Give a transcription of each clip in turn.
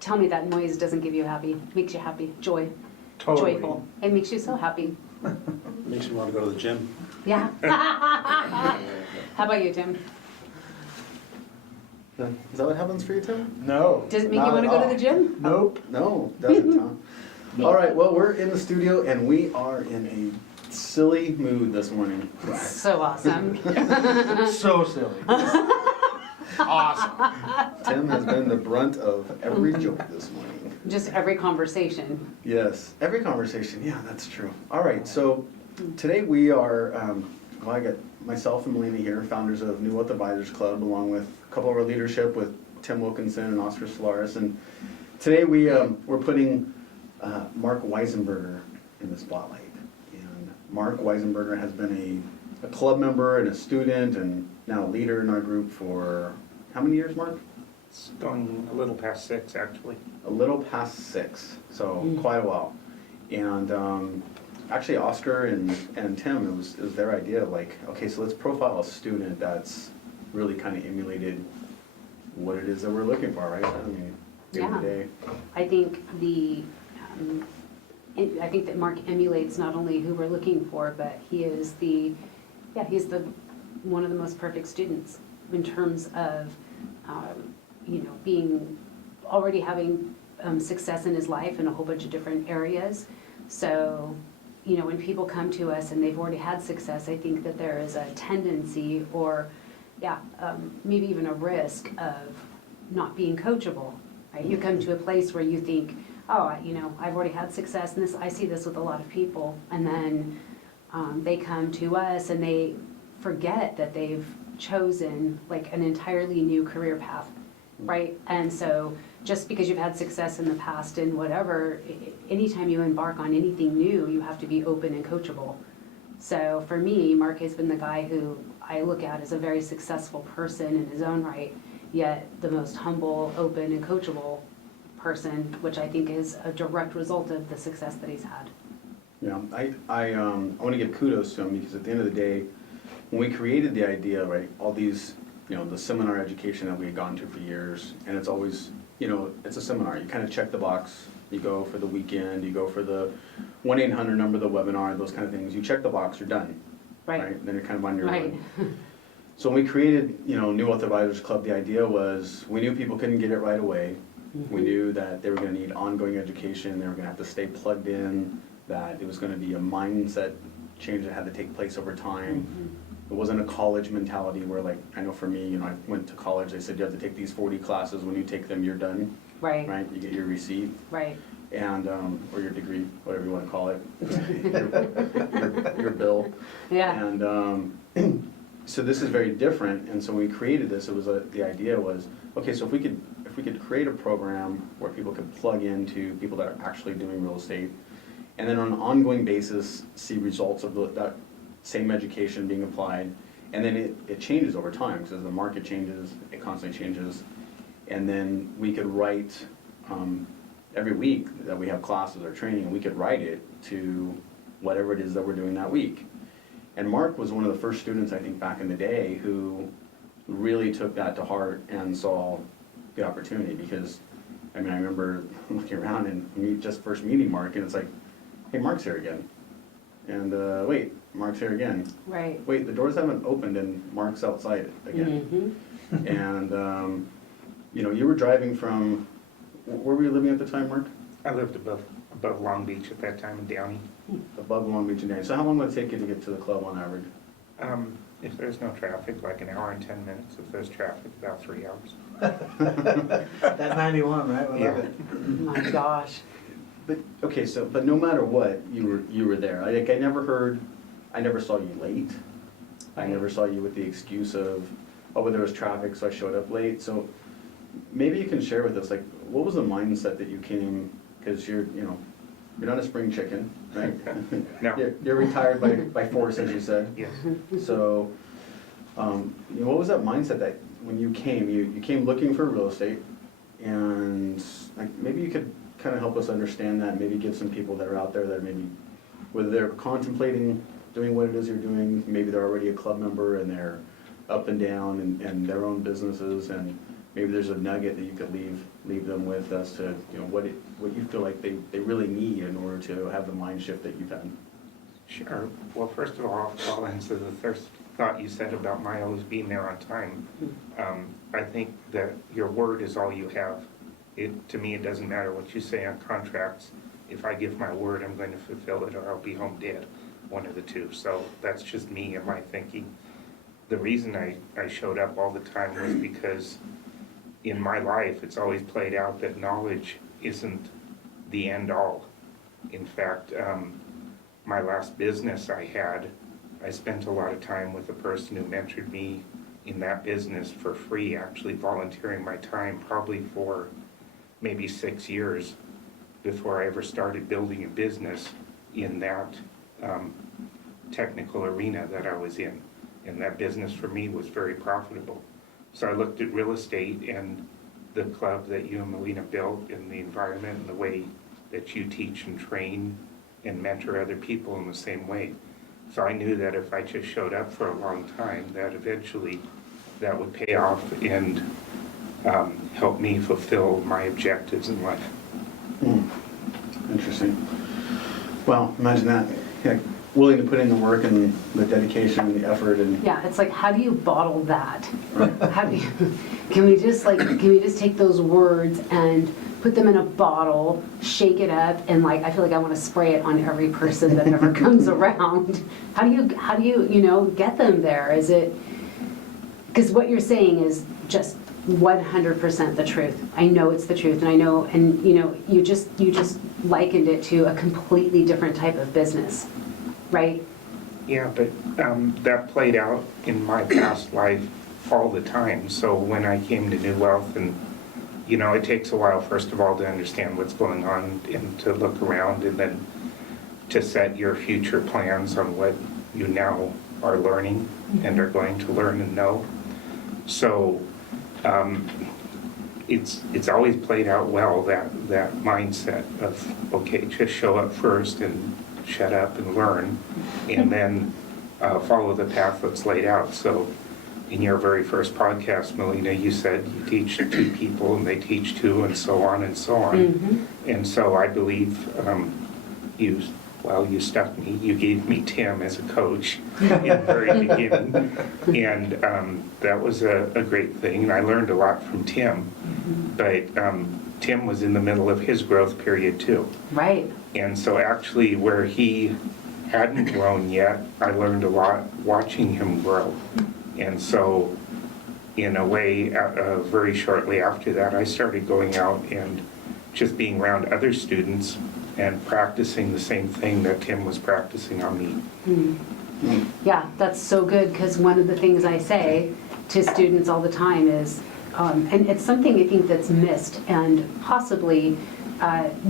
Tell me that noise doesn't give you happy, makes you happy, Totally. joyful. It makes you so happy. Makes you want to go to the gym. Yeah. How about you, Tim? Is that what happens for you, Tim? No. Does it make not you want to at go to all. the gym? Nope. No, doesn't, huh? All right, well, we're in the studio and we are in a silly mood this morning. So awesome. So silly. Awesome. Tim has been the brunt of every joke this morning. Just every conversation. Yes, every conversation, yeah, that's true. All right, so today we are, well, I got myself and Melina here, founders of New Wealth Advisors Club, along with a couple of our leadership with Tim Wilkinson and Oscar Solaris. And today we're putting Marc Weisenberger in the spotlight. And Marc Weisenberger has been a club member and a student and now a leader in our group for how many years, Marc? It's going a little past 6, actually. A little past 6, so quite a while. And actually Oscar and Tim, it was their idea of like, okay, so let's profile a student that's really kind of emulated what it is that we're looking for, right? I mean, day to day. I think I think that Marc emulates not only who we're looking for, but he's one of the most perfect students in terms of, already having success in his life in a whole bunch of different areas. So, when people come to us and they've already had success, I think that there is a tendency or, maybe even a risk of not being coachable, right? You come to a place where you think, oh, I've already had success, and I see this with a lot of people, and then they come to us and they forget that they've chosen like an entirely new career path, right? And so just because you've had success in the past and whatever, anytime you embark on anything new, you have to be open and coachable. So for me, Marc has been the guy who I look at as a very successful person in his own right, yet the most humble, open, and coachable person, which I think is a direct result of the success that he's had. Yeah, I want to give kudos to him because at the end of the day, when we created the idea, right, all these, the seminar education that we had gone to for years, and it's always, it's a seminar. You kind of check the box. You go for the weekend. You go for the 1-800 number, the webinar, those kind of things. You check the box. You're done. Right. Then you're kind of on your Right. own. So when we created, New Wealth Advisors Club, the idea was we knew people couldn't get it right away. We knew that they were going to need ongoing education. They were going to have to stay plugged in. That it was going to be a mindset change that had to take place over time. It wasn't a college mentality where, like, I know for me, I went to college, they said you have to take these 40 classes. When you take them, you're done. Right. Right? You get your receipt. Right. And, or your degree, whatever you want to call it. your bill. Yeah. And so this is very different. And so when we created this, it was the idea was, okay, so if we could create a program where people could plug into people that are actually doing real estate, and then on an ongoing basis see results of that same education being applied, and then it changes over time because as the market changes, it constantly changes, and then we could write every week that we have classes or training, we could write it to whatever it is that we're doing that week. And Marc was one of the first students, I think, back in the day who really took that to heart and saw the opportunity because, I remember looking around and just first meeting Marc, and it's like, hey, Marc's here again. And wait, Marc's here again. Right. Wait, the doors haven't opened and Marc's outside again. And, you were driving from, where were you living at the time, Marc? I lived above Long Beach at that time in Downey. Above Long Beach and Downey. So how long would it take you to get to the club on average? If there's no traffic, like an hour and 10 minutes. If there's traffic, about 3 hours. That 91, right? We love it. Oh my gosh. But okay, but no matter what, you were there. I never saw you late. I never saw you with the excuse of, oh, well, there was traffic, so I showed up late. So maybe you can share with us, like, what was the mindset that you came? Because you're not a spring chicken, right? No. You're retired by force, as you said. Yes. So, what was that mindset that when you came looking for real estate, and like maybe you could kind of help us understand that, maybe give some people that are out there that maybe, whether they're contemplating doing what it is you're doing. Maybe they're already a club member and they're up and down and their own businesses, and maybe there's a nugget that you could leave them with as to, you know, what you feel like they really need in order to have the mind shift that you've had. Sure. Well, first of all, I'll answer the first thought you said about my always being there on time. I think that your word is all you have. To me, it doesn't matter what you say on contracts. If I give my word, I'm going to fulfill it, or I'll be home dead, one of the two. So that's just me and my thinking. The reason I showed up all the time was because in my life, it's always played out that knowledge isn't the end all. In fact, my last business I spent a lot of time with a person who mentored me in that business for free, actually volunteering my time probably for maybe 6 years before I ever started building a business in that technical arena that I was in. And that business for me was very profitable. So I looked at real estate and the club that you and Melina built, and the environment and the way that you teach and train and mentor other people in the same way. So I knew that if I just showed up for a long time, that eventually that would pay off and help me fulfill my objectives in life. Interesting. Well, imagine that. Yeah, willing to put in the work and the dedication and the effort and. Yeah, it's like, how do you bottle that? How do you, can we just take those words and put them in a bottle, shake it up, and like, I feel like I want to spray it on every person that ever comes around. How do you, you know, get them there? Is it, because what you're saying is just 100% the truth. I know it's the truth, and I know, and you know, you just likened it to a completely different type of business, right? Yeah, but that played out in my past life all the time. So when I came to New Wealth, and you know, it takes a while, first of all, to understand what's going on and to look around, and then to set your future plans on what you now are learning and are going to learn and know. So it's always played out well, that mindset of, okay, just show up first and shut up and learn, and then follow the path that's laid out. So in your very first podcast, Melina, you said you teach 2 people and they teach 2, and so on and so on. And so I believe you stuck me. You gave me Tim as a coach in the very beginning. And that was a great thing. And I learned a lot from Tim. But Tim was in the middle of his growth period too. Right. And so actually where he hadn't grown yet, I learned a lot watching him grow. And so in a way, very shortly after that, I started going out and just being around other students and practicing the same thing that Tim was practicing on me. Yeah, that's so good, because one of the things I say to students all the time is, and it's something I think that's missed, and possibly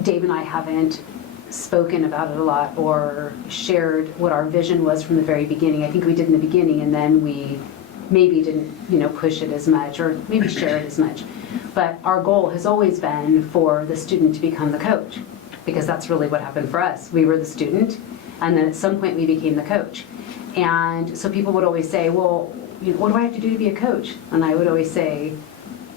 Dave and I haven't spoken about it a lot or shared what our vision was from the very beginning. I think we did in the beginning, and then we maybe didn't, you know, push it as much or maybe share it as much. But our goal has always been for the student to become the coach, because that's really what happened for us. We were the student, and then at some point we became the coach. And so people would always say, well, you know, what do I have to do to be a coach? And I would always say,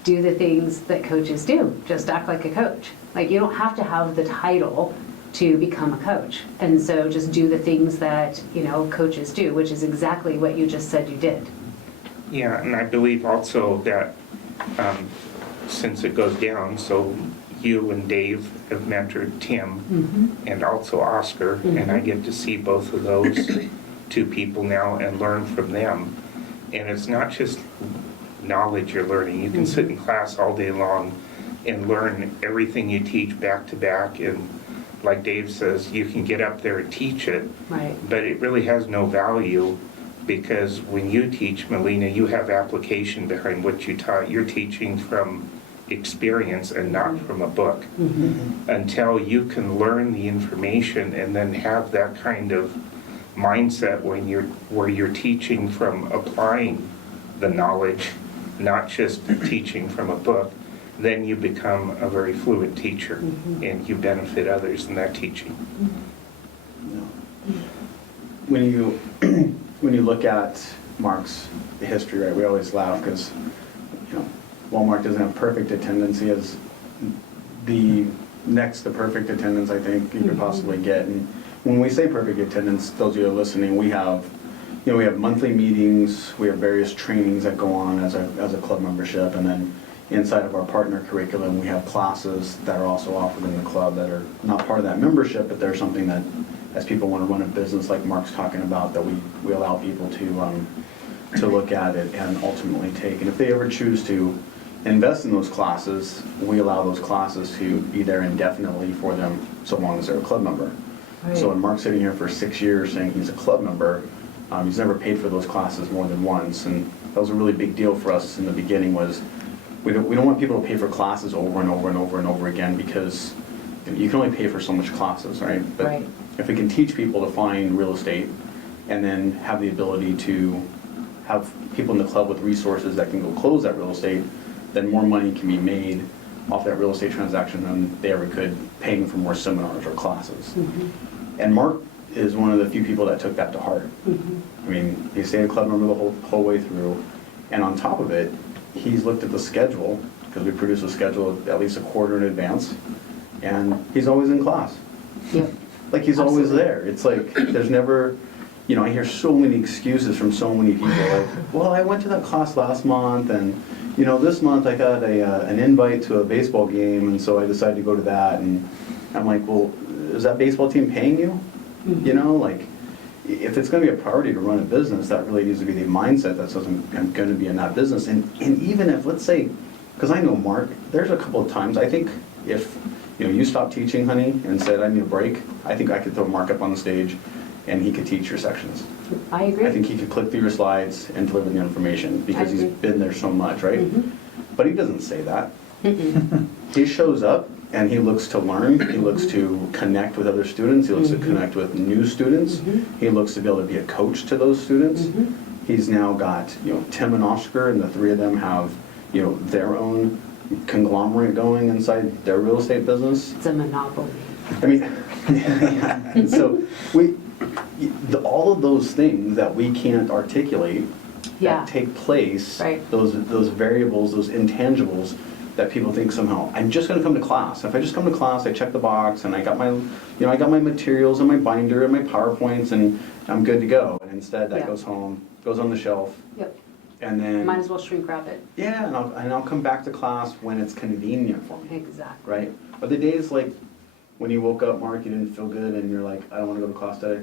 do the things that coaches do. Just act like a coach. Like, you don't have to have the title to become a coach. And so just do the things that, you know, coaches do, which is exactly what you just said you did. Yeah, and I believe also that since it goes down, so you and Dave have mentored Tim and also Oscar, and I get to see both of those 2 people now and learn from them. And it's not just knowledge you're learning. You can sit in class all day long and learn everything you teach back to back, and like Dave says, you can get up there and teach it, Right. but it really has no value, because when you teach, Melina, you have application behind what you taught. You're teaching from experience and not from a book. Until you can learn the information and then have that kind of mindset where you're teaching from applying the knowledge, not just teaching from a book, then you become a very fluent teacher and you benefit others in that teaching. when you when you look at Marc's history, right, we always laugh because, you know, while Marc doesn't have perfect attendance, he has the next to perfect attendance I think you could possibly get. And when we say perfect attendance, those of you who are listening, we have, you know, we have monthly meetings, we have various trainings that go on as a club membership, and then inside of our partner curriculum, we have classes that are also offered in the club that are not part of that membership, but they're something that, as people want to run a business like Marc's talking about, that we allow people to look at it and ultimately take. And if they ever choose to invest in those classes, we allow those classes to be there indefinitely for them, so long as they're a club member. Right. So when Marc's sitting here for 6 years saying he's a club member, he's never paid for those classes more than once, and that was a really big deal for us in the beginning. Was we don't want people to pay for classes over and over and over and over again, because you can only pay for so much classes, right? But Right. if we can teach people to find real estate and then have the ability to have people in the club with resources that can go close that real estate, then more money can be made off that real estate transaction than they ever could paying for more seminars or classes. And Marc is one of the few people that took that to heart. I mean, he stayed a club member the whole way through, and on top of it, he's looked at the schedule, because we produce a schedule at least a quarter in advance, and he's always in class. Yep. Like, he's always Absolutely. there. It's like, there's never, you know, I hear so many excuses from so many people, like, well, I went to that class last month, and, you know, this month I got an invite to a baseball game, and so I decided to go to that, and I'm like, well, is that baseball team paying you? You know, like, if it's going to be a priority to run a business, that really needs to be the mindset that's going to be in that business. And even if, let's say, because I know Marc, there's a couple of times, I think if, you know, you stopped teaching, honey, and said, I need a break, I think I could throw Marc up on the stage and he could teach your sections. I agree. I think he could click through your slides and deliver the information, because he's agree. been there so much, right? But he doesn't say that. Mm-mm. He shows up and he looks to learn, he looks to connect with other students, he looks to connect with new students, he looks to be able to be a coach to those students. He's now got, you know, Tim and Oscar, and the three of them have, you know, their own conglomerate going inside their real estate business. It's a monopoly. I mean, yeah. And so all of those things that we can't articulate Yeah. that take place, Right. those variables, those intangibles that people think somehow, I'm just going to come to class. If I just come to class, I check the box, and I got my, you know, I got my materials and my binder and my PowerPoints, and I'm good to go. And instead, that Yeah. goes home, goes on the shelf, Yep. and then Might as well shrink wrap it. yeah, and I'll come back to class when it's convenient for me, Exactly. right? Are the days like when you woke up, Marc, you didn't feel good, and you're like, I don't want to go to class today?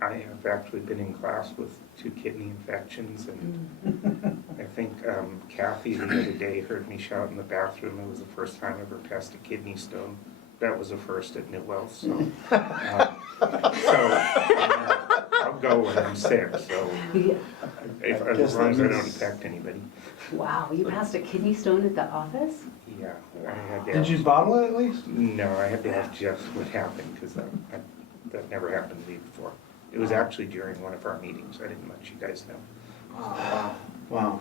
I have actually been in class with 2 kidney infections, and I think Kathy the other day heard me shout in the bathroom. It was the first time I ever passed a kidney stone. That was a first at Newell, so I'll go when I'm sick, so Yeah. as long as I don't infect anybody. Wow, you passed a kidney stone at the office? Yeah, I had to Did you have, bottle it at least? no, I had to ask Jeff what happened, because that never happened to me before. It was actually during one of our meetings. I didn't let you guys know. Wow. Wow.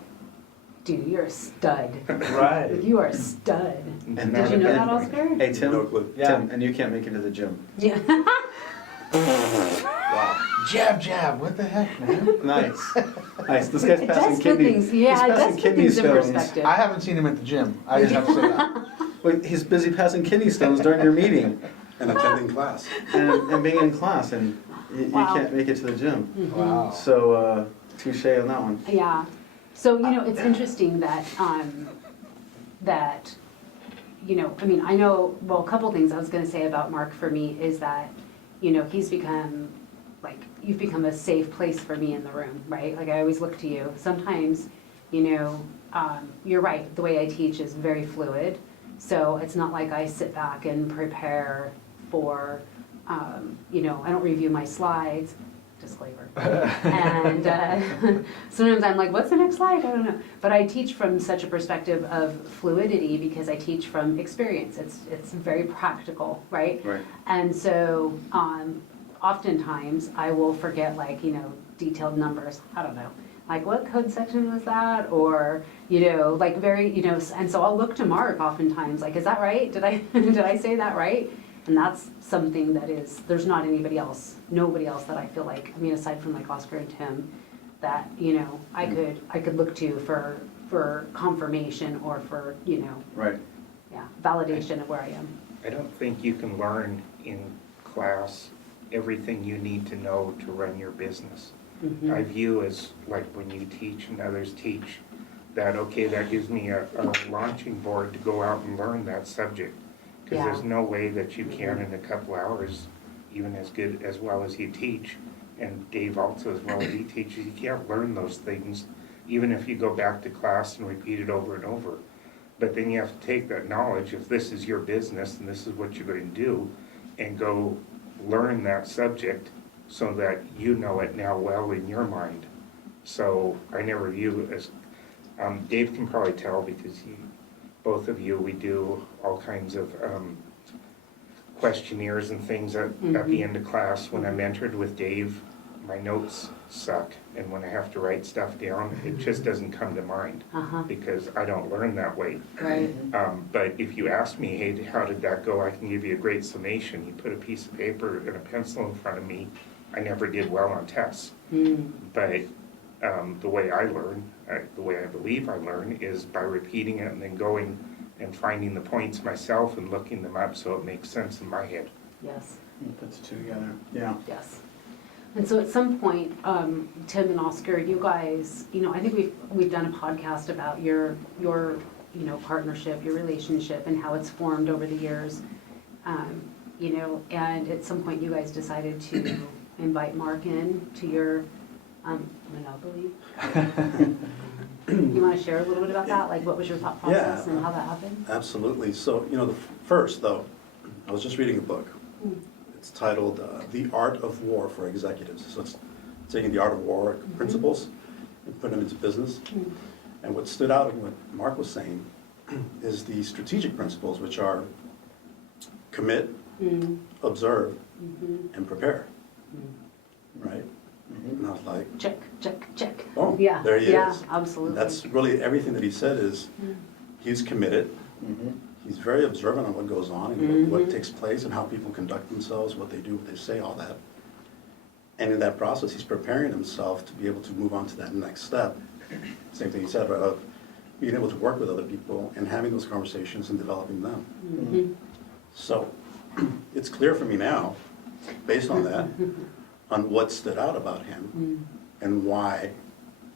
Dude, you're a stud. Right. You are a stud. And Did you know that, and- Oscar? Hey, Tim. No clue. Yeah. Tim, and you can't make it to the gym. Yeah. Wow. Jab, jab. What the heck, man? Nice. Nice. This guy's It passing does put kidney. things, yeah, he's it passing does put kidney things in stones. perspective. I haven't seen him at the gym. I just have to say that. Wait, he's busy passing kidney stones during your meeting And attending class. and being in class, and you Wow. can't make it to the gym. Wow. So, touche on that one. Yeah. So, you know, it's interesting that, you know, I mean, I know, well, a couple things I was gonna say about Marc for me is that, you know, he's become, like, you've become a safe place for me in the room, right? Like, I always look to you. Sometimes, you know, you're right, the way I teach is very fluid. So it's not like I sit back and prepare for, you know, I don't review my slides, disclaimer. And sometimes I'm like, what's the next slide? I don't know. But I teach from such a perspective of fluidity because I teach from experience. It's very practical, right? Right. And so oftentimes I will forget, like, you know, detailed numbers. I don't know. Like, what code section was that? Or, you know, like very, you know, and so I'll look to Marc oftentimes, like, is that right? Did I say that right? And that's something that is, there's not nobody else that I feel like, I mean, aside from like Oscar and Tim, that, you know, I could look to for confirmation or for, you know, Right. yeah, validation of where I am. I don't think you can learn in class everything you need to know to run your business. I view as like when you teach and others teach that, okay, that gives me a launching board to go out and learn that subject. Because Yeah. there's no way that you can in a couple hours, even as well as you teach, and Dave also as well as he teaches, you can't learn those things, even if you go back to class and repeat it over and over. But then you have to take that knowledge, if this is your business and this is what you're going to do, and go learn that subject so that you know it now well in your mind. So I never view it as, Dave can probably tell because both of you, we do all kinds of questionnaires and things at the end of class. When I mentored with Dave, my notes suck, and when I have to write stuff down, it just doesn't come to mind because I don't learn that way. Right. But if you ask me, hey, how did that go? I can give you a great summation. You put a piece of paper and a pencil in front of me. I never did well on tests. But the way I learn, the way I believe I learn, is by repeating it and then going and finding the points myself and looking them up so it makes sense in my head. Yes. Put the two together. Yeah. Yes. And so at some point, Tim and Oscar, you guys, you know, I think we've done a podcast about your you know, partnership, your relationship, and how it's formed over the years. You know, and at some point you guys decided to invite Marc in to your monopoly. You want to share a little bit about that? Like, what was your thought process and how that happened? Absolutely. So, you know, first, though, I was just reading a book. It's titled The Art of War for Executives. So it's taking the art of war principles and putting them into business. And what stood out in what Marc was saying is the strategic principles, which are commit, observe, and prepare. Right? And I was like, Check, check, check. oh, Yeah. there he Yeah, is. absolutely. That's really everything that he said is he's committed. He's very observant on what goes on and what takes place and how people conduct themselves, what they do, what they say, all that. And in that process, he's preparing himself to be able to move on to that next step. Same thing he said, right, of being able to work with other people and having those conversations and developing them. So it's clear for me now, based on that, on what stood out about him and why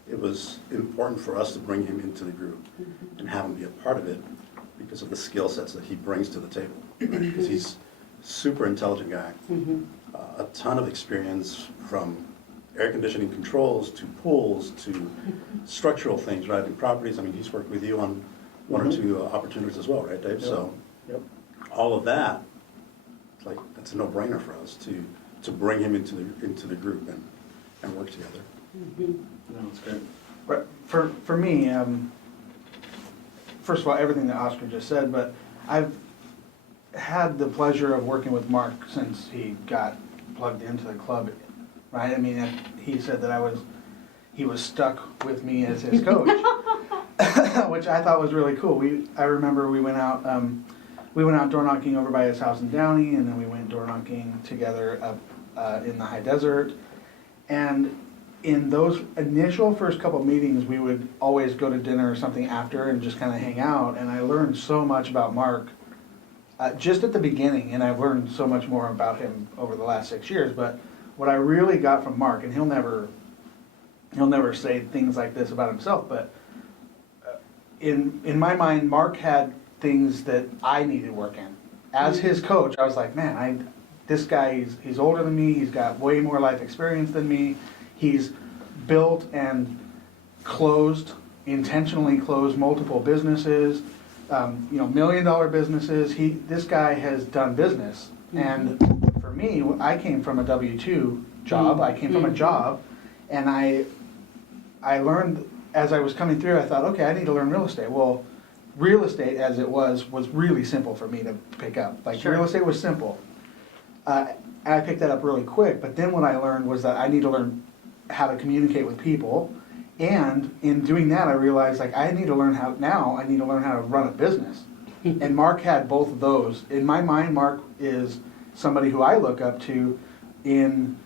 it was important for us to bring him into the group and have him be a part of it because of the skill sets that he brings to the table. Right? Because he's a super intelligent guy, a ton of experience from air conditioning controls to pools to structural things, right, and properties. I mean, he's worked with you on one or two opportunities as well, right, Dave? So all of that, it's like, that's a no-brainer for us to bring him into the group and work together. No, it's great. But for me, first of all, everything that Oscar just said, but I've had the pleasure of working with Marc since he got plugged into the club, right? I mean, he said that he was stuck with me as his coach, which I thought was really cool. I remember we went out door knocking over by his house in Downey, and then we went door knocking together up in the high desert. And in those initial first couple meetings, we would always go to dinner or something after and just kind of hang out. And I learned so much about Marc just at the beginning, and I've learned so much more about him over the last 6 years. But what I really got from Marc, and he'll never say things like this about himself, but in my mind, Marc had things that I needed work in. As his coach, I was like, man, this guy, he's older than me, he's got way more life experience than me, he's built and intentionally closed multiple businesses, $1 million businesses. This guy has done business. And for me, I came from a W-2 job, I came from a job, and I learned, as I was coming through, I thought, okay, I need to learn real estate. Well, real estate as it was really simple for me to pick up. Like, real estate was simple. I picked that up really quick, but then what I learned was that I need to learn how to communicate with people, and in doing that I realized, like, I need to learn how to run a business. And Mark had both of those. In my mind, Mark is somebody who I look up to in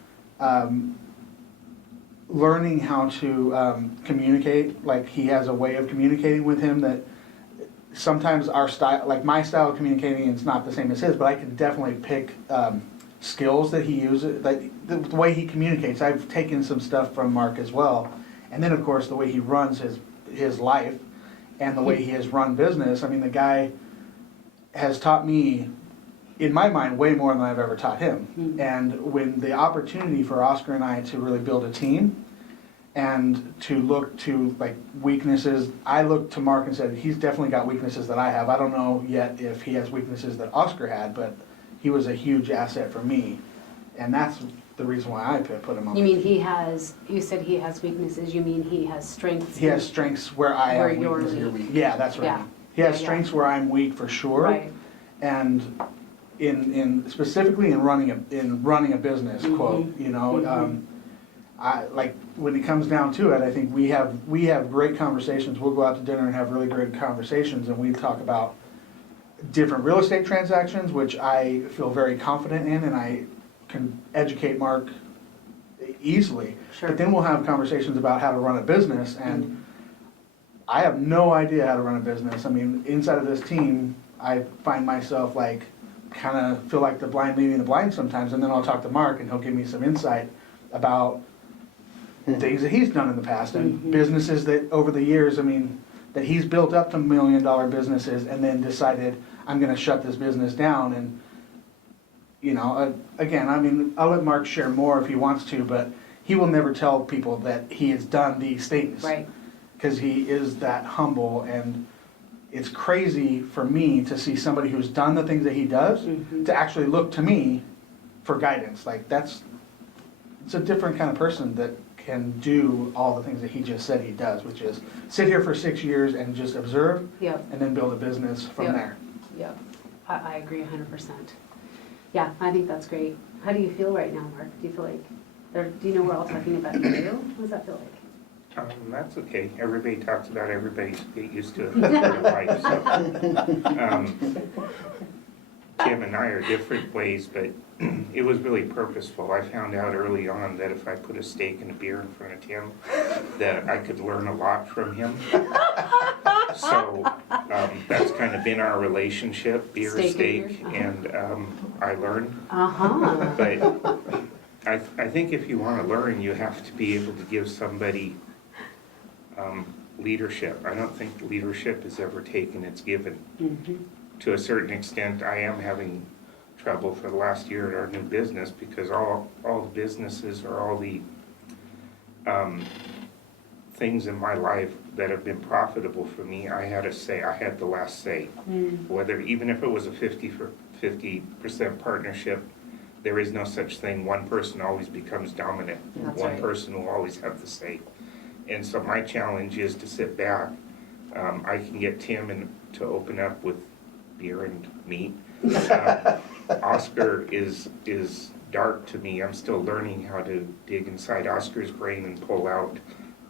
learning how to communicate. Like, he has a way of communicating with him that sometimes our style, like my style of communicating is not the same as his, but I can definitely pick skills that he uses, like the way he communicates. I've taken some stuff from Mark as well. And then, of course, the way he runs his life and the way he has run business. I mean, the guy has taught me, in my mind, way more than I've ever taught him. And when the opportunity for Oscar and I to really build a team and to look to like weaknesses, I looked to Mark and said, he's definitely got weaknesses that I have. I don't know yet if he has weaknesses that Oscar had, but he was a huge asset for me. And that's the reason why I put him on. You mean you said he has weaknesses, you mean he has strengths? He has strengths where I Where have you're weaknesses. weak. Yeah, that's right. Yeah. He has Yeah. strengths where I'm weak for sure. Right. And in specifically in running a business, quote, you know, I like when it comes down to it, I think we have great conversations. We'll go out to dinner and have really great conversations, and we talk about different real estate transactions, which I feel very confident in, and I can educate Mark easily. Sure. But then we'll have conversations about how to run a business, and I have no idea how to run a business. I mean, inside of this team, I find myself like kind of feel like the blind leading the blind sometimes, and then I'll talk to Mark and he'll give me some insight about things that he's done in the past and businesses that over the years, I mean, that he's built up to $1 million businesses and then decided, I'm gonna shut this business down. And, you know, again, I mean, I'll let Mark share more if he wants to, but he will never tell people that he has done these things. Right. Because he is that humble, and it's crazy for me to see somebody who's done the things that he does to actually look to me for guidance. Like, it's a different kind of person that can do all the things that he just said he does, which is sit here for 6 years and just observe Yep. and then build a business from Yep. there. Yep, I agree 100%. Yeah, I think that's great. How do you feel right now, Mark? Do you feel like, do you know we're all talking about you? What does that feel like? That's okay. Everybody talks about everybody's get used to it in their life. So, Tim and I are different ways, but it was really purposeful. I found out early on that if I put a steak and a beer in front of Tim, that I could learn a lot from him. So that's kind of been our relationship, beer, steak, and I learn. But I think if you want to learn, you have to be able to give somebody leadership. I don't think leadership is ever taken, it's given. To a certain extent, I am having trouble for the last year at our new business because all the businesses or all the things in my life that have been profitable for me, I had the last say. Whether, even if it was a 50% partnership, there is no such thing. One person always becomes dominant. That's One right. person will always have the say. And so my challenge is to sit back. I can get Tim to open up with beer and meat. Oscar is dark to me. I'm still learning how to dig inside Oscar's brain and pull out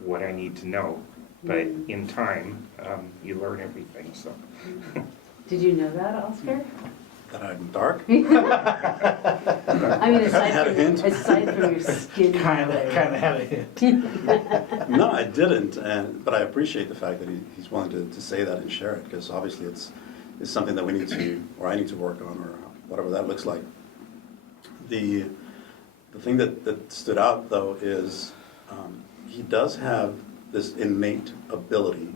what I need to know. But in time, you learn everything. So. Did you know that, Oscar? That I'm dark? I mean, had a hint. aside from your skin Kind color. of had a hint. No, I didn't, but I appreciate the fact that he's willing to say that and share it, because obviously it's something that we need to, or I need to work on, or whatever that looks like. The thing that stood out, though, is he does have this innate ability,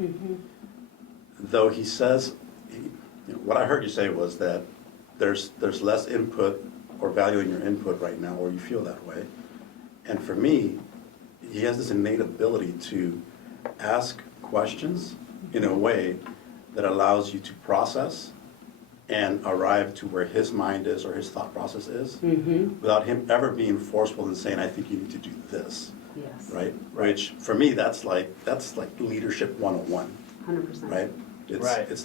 though he says, what I heard you say was that there's less input or value in your input right now, or you feel that way. And for me, he has this innate ability to ask questions in a way that allows you to process and arrive to where his mind is or his thought process is, without him ever being forceful and saying, I think you need to do this, Yes. right? Which, for me, that's like leadership 101, 100%. right? Right. It's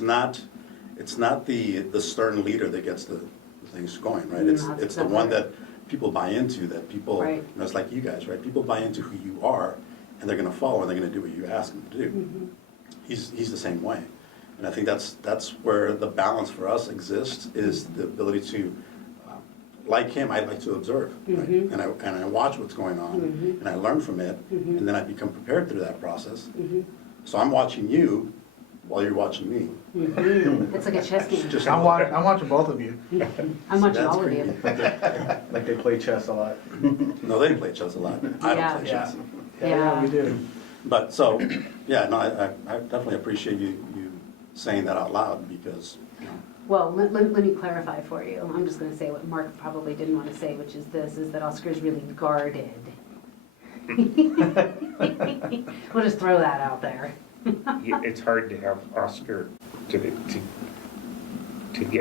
not the stern leader that gets the things going, right? No, It's that's the not one right. that people buy into, that people, Right. it's like you guys, right? People buy into who you are, and they're gonna follow, and they're gonna do what you ask them to do. He's the same way. And I think that's where the balance for us exists, is the ability to, like him, I like to observe, right? And I watch what's going on, and I learn from it, and then I become prepared through that process. So I'm watching you while you're watching me. It's like a chess game. Just I'm watching both of you. I'm watching That's all of you. Like they play chess a lot. No, they play chess a lot. I Yeah. don't play chess. Yeah. We do. But so, yeah, no, I definitely appreciate you saying that out loud, because, you know, Well, let me clarify for you. I'm just gonna say what Mark probably didn't want to say, which is this, is that Oscar is really guarded. We'll just throw that out there. It's hard to have Oscar to get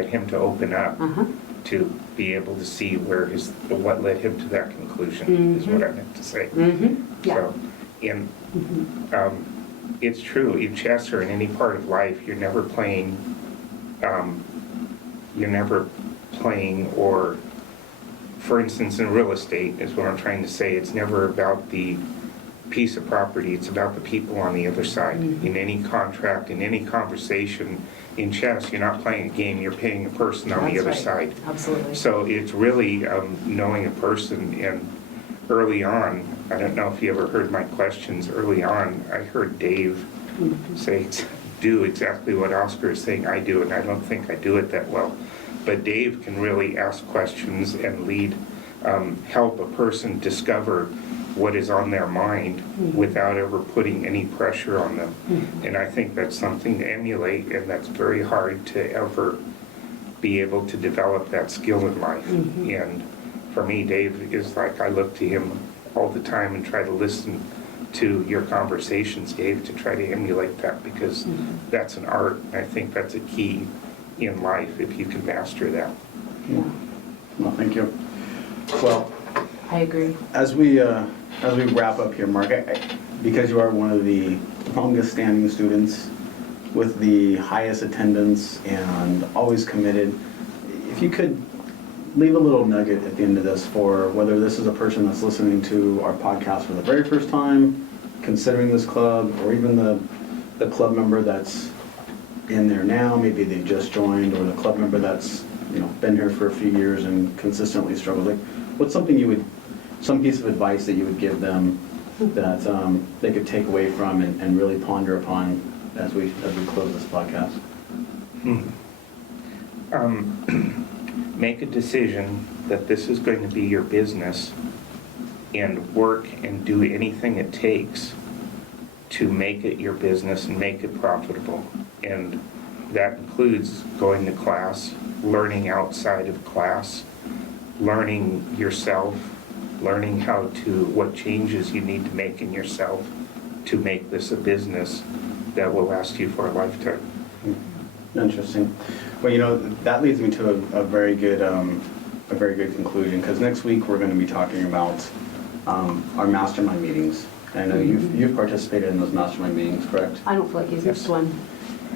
him to open up, Uh-huh. to be able to see what led him to that conclusion, is what I meant to say. Yeah. So, and it's true, in chess or in any part of life, you're never playing, or, for instance, in real estate, is what I'm trying to say, it's never about the piece of property, it's about the people on the other side. In any contract, in any conversation, in chess, you're not playing a game, you're paying a person on the other That's right. side. Absolutely. So it's really knowing a person, and early on, I don't know if you ever heard my questions early on, I heard Dave say, do exactly what Oscar is saying I do, and I don't think I do it that well. But Dave can really ask questions and lead, help a person discover what is on their mind without ever putting any pressure on them. And I think that's something to emulate, and that's very hard to ever be able to develop that skill in life. And for me, Dave is like, I look to him all the time and try to listen to your conversations, Dave, to try to emulate that, because that's an art. I think that's a key in life, if you can master that. Yeah, Well, thank you. Well, I agree. as we wrap up here, Mark, because you are one of the longest standing students with the highest attendance and always committed, if you could leave a little nugget at the end of this for whether this is a person that's listening to our podcast for the very first time, considering this club, or even the club member that's in there now, maybe they just joined, or the club member that's, you know, been here for a few years and consistently struggles. Like, what's something some piece of advice that you would give them that they could take away from and really ponder upon as we close this podcast? Make a decision that this is going to be your business, and work and do anything it takes to make it your business and make it profitable. And that includes going to class, learning outside of class, learning yourself, learning what changes you need to make in yourself to make this a business that will last you for a lifetime. Interesting. Well, you know, that leads me to a very good conclusion, because next week we're going to be talking about our mastermind meetings. And I know you've participated in those mastermind meetings, correct? I don't feel like he's missed one.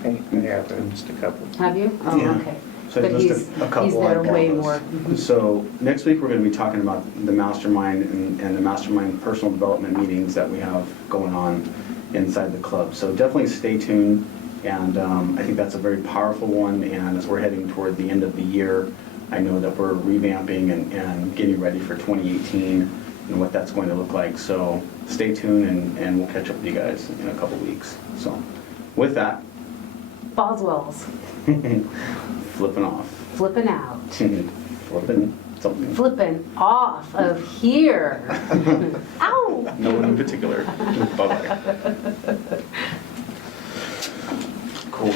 I have just a couple. Have you? Oh, Yeah. okay. So But just a couple he's there eyeballs. way more. So next week, we're going to be talking about the mastermind and the mastermind personal development meetings that we have going on inside the club. So definitely stay tuned, and I think that's a very powerful one. And as we're heading toward the end of the year, I know that we're revamping and getting ready for 2018 and what that's going to look like. So stay tuned, and we'll catch up with you guys in a couple weeks. So with that, Boswell's flipping off. flipping out. Flipping something. Flipping off of here. Ow! No one in particular. Bye-bye. Cool.